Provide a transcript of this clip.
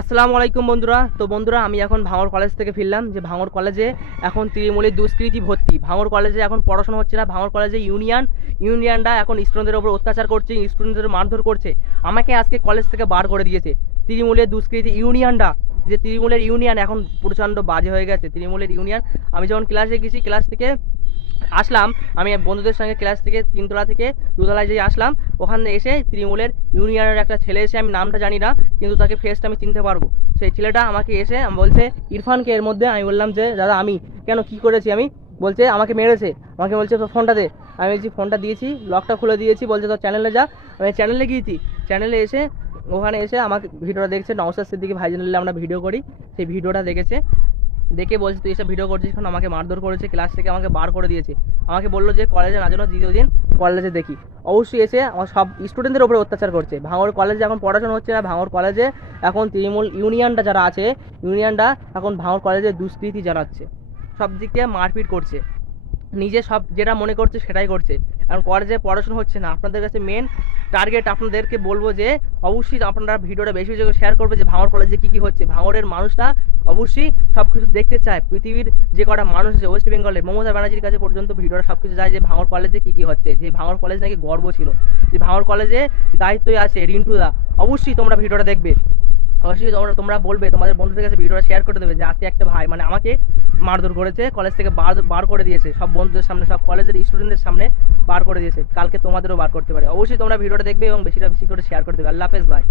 আসসালামু আলাইকুম বন্ধুরা। তো বন্ধুরা, আমি এখন ভাঙর কলেজ থেকে ফিরলাম। যে ভাঙর কলেজে এখন তৃণমূলের দুষ্কৃতি ভর্তি। ভাঙর কলেজে এখন পড়াশোনা হচ্ছে না। ভাঙর কলেজে ইউনিয়ন ইউনিয়নরা এখন স্টুডেন্টদের ওপর অত্যাচার করছে স্টুডেন্টদের মারধর করছে। আমাকে আজকে কলেজ থেকে বার করে দিয়েছে। তৃণমূলের দুষ্কৃতি ইউনিয়নরা যে তৃণমূলের ইউনিয়ন এখন প্রচণ্ড বাজে হয়ে গেছে। তৃণমূলের ইউনিয়ন আমি যখন ক্লাসে গেছি ক্লাস থেকে আসলাম। আমি বন্ধুদের সঙ্গে ক্লাস থেকে তিনতলা থেকে দুতলায় যেয়ে আসলাম, ওখানে এসে তৃণমূলের ইউনিয়নের একটা ছেলে এসে আমি নামটা জানি না, কিন্তু তাকে ফেসটা আমি চিনতে পারব। সেই ছেলেটা আমাকে এসে বলছে, ইরফানকে এর মধ্যে আমি বললাম যে, দাদা, আমি কেন কি করেছি আমি? বলছে, আমাকে মেরেছে। আমাকে বলছে, তোর ফোনটা দে। আমি বলছি ফোনটা দিয়েছি লকটা খুলে দিয়েছি। বলছে, তোর চ্যানেলে যা। আমি চ্যানেলে গিয়েছি। চ্যানেলে এসে ওখানে এসে আমাকে ভিডিওটা দেখছে নওসাদ সিদ্দিকি ভাই চ্যানেলে আমরা ভিডিও করি। সেই ভিডিওটা দেখেছে। দেখে বলছে, তুই এসব ভিডিও করছিস এখন আমাকে মারধর করেছে ক্লাস থেকে আমাকে বার করে দিয়েছে। আমাকে বলল যে কলেজে না যেন দ্বিতীয় দিন কলেজে দেখি। অবশ্যই এসে আমার সব স্টুডেন্টদের উপরে অত্যাচার করছে। ভাঙর কলেজে এখন পড়াশোনা হচ্ছে না ভাঙর কলেজে এখন তৃণমূল ইউনিয়নটা যারা আছে ইউনিয়নটা এখন ভাঙর কলেজে দুষ্কৃতি জানাচ্ছে। সব দিক দিয়ে মারপিট করছে। নিজে সব যেটা মনে করছে সেটাই করছে। এখন কলেজে পড়াশোনা হচ্ছে না। আপনাদের কাছে মেন টার্গেট আপনাদেরকে বলব যে অবশ্যই আপনারা ভিডিওটা বেশি বেশি শেয়ার করবে যে ভাঙর কলেজে কী কী হচ্ছে। ভাঙরের মানুষটা অবশ্যই সব কিছু দেখতে চায়। পৃথিবীর যে কটা মানুষ আছে ওয়েস্ট বেঙ্গলে মমতা ব্যানার্জির কাছে পর্যন্ত ভিডিওটা সব কিছু যায় যে ভাঙর কলেজে কী কী হচ্ছে। যে ভাঙর কলেজ নাকি গর্ব ছিল। যে ভাঙর কলেজে দায়িত্বই আছে রিন্টুদা। অবশ্যই তোমরা ভিডিওটা দেখবে। অবশ্যই তোমরা তোমরা বলবে, তোমাদের বন্ধুদের কাছে ভিডিওটা শেয়ার করে দেবে যে আজকে একটা ভাই মানে আমাকে মারধর করেছে কলেজ থেকে বার বার করে দিয়েছে। সব বন্ধুদের সামনে, সব কলেজের স্টুডেন্টদের সামনে বার করে দিয়েছে। কালকে তোমাদেরও বার করতে পারে। অবশ্যই তোমরা ভিডিওটা দেখবে এবং বেশিটা বেশি করে শেয়ার করে দেবে। আল্লাহ হাফেজ ভাই